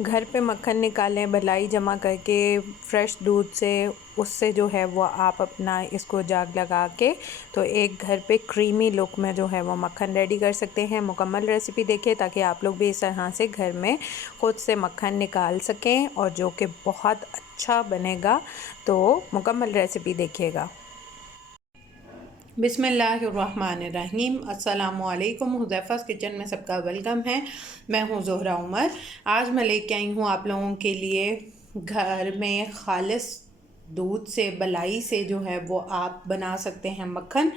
घर पे मक्खन निकालें मलाई जमा करके फ्रेश दूध से, उससे जो है वो आप अपना इसको जाग लगा के तो एक घर पे क्रीमी लुक में जो है वो मक्खन रेडी कर सकते हैं। मुकम्मल रेसिपी देखें ताकि आप लोग भी इस तरह से घर में ख़ुद से मक्खन निकाल सकें और जो कि बहुत अच्छा बनेगा। तो मुकम्मल रेसिपी देखिएगा। बिस्मिल्लाहिर्रहमानिर्रहीम। अस्सलामुअलैकुम। हुज़ैफ़ा's किचन में सबका वेलकम है। मैं हूँ ज़ोहरा उमर। आज मैं लेके आई हूँ आप लोगों के लिए घर में ख़ालिस दूध से, मलाई से जो है वो आप बना सकते हैं मक्खन।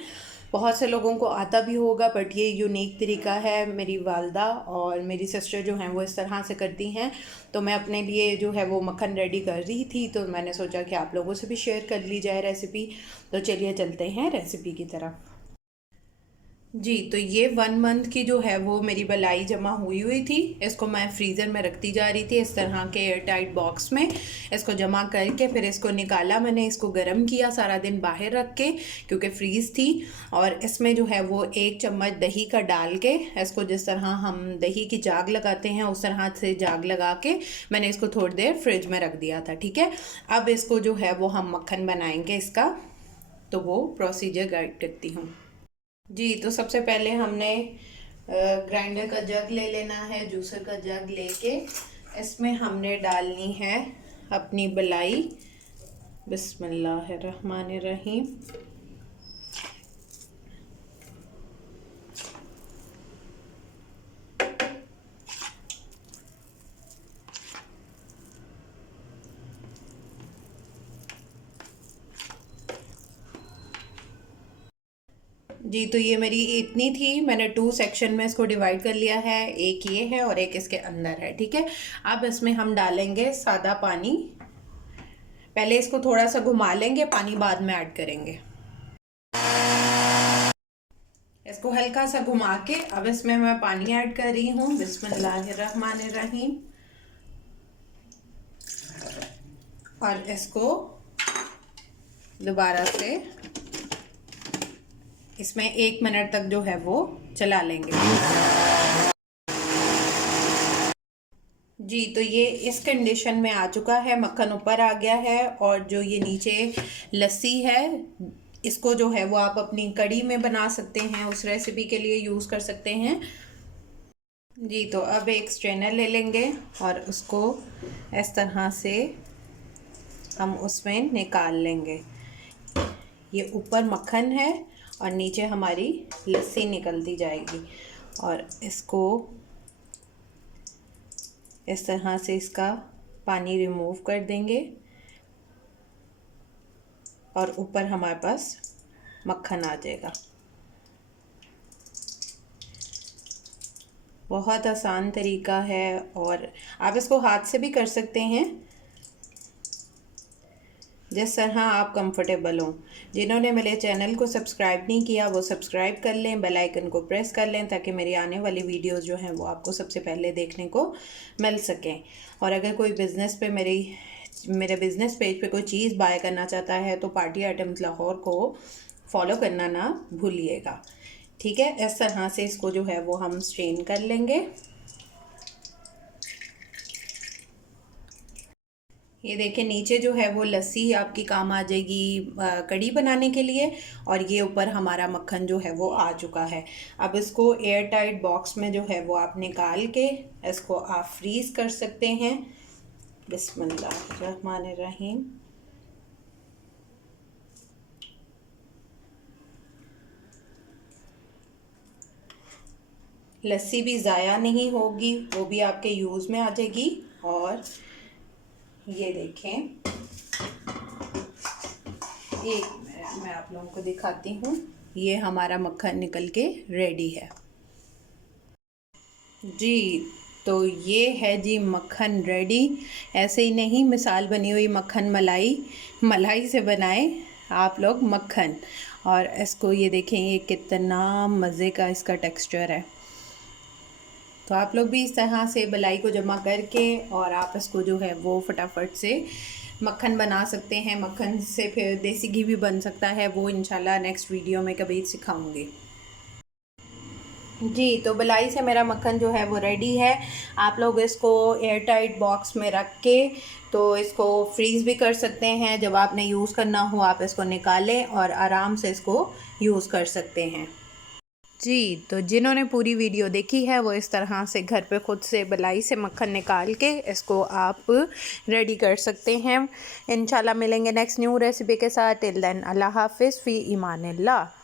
बहुत से लोगों को आता भी होगा बट ये यूनिक तरीका है। मेरी वालदा और मेरी सिस्टर जो हैं वो इस तरह से करती हैं, तो मैं अपने लिए जो है वो मक्खन रेडी कर रही थी, तो मैंने सोचा कि आप लोगों से भी शेयर कर ली जाए रेसिपी। तो चलिए चलते हैं रेसिपी की तरफ। जी, तो ये 1 मंथ की जो है वो मेरी बलाई जमा हुई थी। इसको मैं फ्रीज़र में रखती जा रही थी इस तरह के एयर टाइट बॉक्स में। इसको जमा करके फिर इसको निकाला मैंने, इसको गर्म किया सारा दिन बाहर रख के क्योंकि फ्रीज़ थी। और इसमें जो है वो 1 चम्मच दही का डाल के इसको जिस तरह हम दही की जाग लगाते हैं उस तरह से जाग लगा के मैंने इसको थोड़ी देर फ्रिज में रख दिया था। ठीक है, अब इसको जो है वो हम मक्खन बनाएंगे इसका, तो वो प्रोसीजर गाइड करती हूँ। जी, तो सबसे पहले हमने ग्राइंडर का जग ले लेना है, जूसर का जग लेके इसमें हमने डालनी है अपनी बलाई। बिस्मिल्लाहिर्रहमानिर्रहीम। जी, तो ये मेरी इतनी थी, मैंने 2 सेक्शन में इसको डिवाइड कर लिया है। एक ये है और एक इसके अंदर है। ठीक है, अब इसमें हम डालेंगे सादा पानी। पहले इसको थोड़ा सा घुमा लेंगे, पानी बाद में ऐड करेंगे। इसको हल्का सा घुमा के अब इसमें मैं पानी ऐड कर रही हूँ। बिस्मिल्लाहिर्रहमानिर्रहीम। और इसको दोबारा से इसमें 1 मिनट तक जो है वो चला लेंगे। जी, तो ये इस कंडीशन में आ चुका है, मक्खन ऊपर आ गया है और जो ये नीचे लस्सी है इसको जो है वो आप अपनी कढ़ी में बना सकते हैं, उस रेसिपी के लिए यूज़ कर सकते हैं। जी, तो अब एक स्ट्रेनर ले लेंगे और उसको इस तरह से हम उसमें निकाल लेंगे। ये ऊपर मक्खन है और नीचे हमारी लस्सी निकलती जाएगी और इसको इस तरह से इसका पानी रिमूव कर देंगे और ऊपर हमारे पास मक्खन आ जाएगा। बहुत आसान तरीका है और आप इसको हाथ से भी कर सकते हैं, जिस तरह आप कंफर्टेबल हों। जिन्होंने मेरे चैनल को सब्सक्राइब नहीं किया वो सब्सक्राइब कर लें, बेल आइकन को प्रेस कर लें ताकि मेरी आने वाली वीडियोस जो हैं वो आपको सबसे पहले देखने को मिल सकें। और अगर कोई बिज़नेस पे मेरे बिज़नेस पेज पे कोई चीज़ बाय करना चाहता है तो पार्टी आइटम्स लाहौर को फॉलो करना ना भूलिएगा। ठीक है, इस तरह से इसको जो है वो हम स्ट्रेन कर लेंगे। ये देखें, नीचे जो है वो लस्सी आपकी काम आ जाएगी कढ़ी बनाने के लिए और ये ऊपर हमारा मक्खन जो है वो आ चुका है। अब इसको एयर टाइट बॉक्स में जो है वो आप निकाल के इसको आप फ्रीज़ कर सकते हैं। बिस्मिल्लाहिर्रहमानिर्रहीम। लस्सी भी ज़ाया नहीं होगी, वो भी आपके यूज़ में आ जाएगी। और ये देखें, एक मिनट मैं आप लोगों को दिखाती हूँ। ये हमारा मक्खन निकल के रेडी है। जी, तो ये है जी मक्खन रेडी। ऐसे ही नहीं, मिसाल बनी हुई मक्खन मलाई, मलाई से बनाए आप लोग मक्खन। और इसको ये देखें, ये कितना मज़े का इसका टेक्सचर है। तो आप लोग भी इस तरह से बलाई को जमा करके और आप इसको जो है वो फटाफट से मक्खन बना सकते हैं। मक्खन से फिर देसी घी भी बन सकता है, वो इंशाल्लाह नेक्स्ट वीडियो में कभी सिखाऊंगी। जी, तो बलाई से मेरा मक्खन जो है वो रेडी है। आप लोग इसको एयर टाइट बॉक्स में रख के तो इसको फ्रीज़ भी कर सकते हैं। जब आपने यूज़ करना हो आप इसको निकालें और आराम से इसको यूज़ कर सकते हैं। जी, तो जिन्होंने पूरी वीडियो देखी है वो इस तरह से घर पे ख़ुद से बलाई से मक्खन निकाल के इसको आप रेडी कर सकते हैं। इंशाल्लाह मिलेंगे नेक्स्ट न्यू रेसिपी के साथ। टिल देन अल्लाह हाफ़िज़ फ़ी ईमानिल्लाह।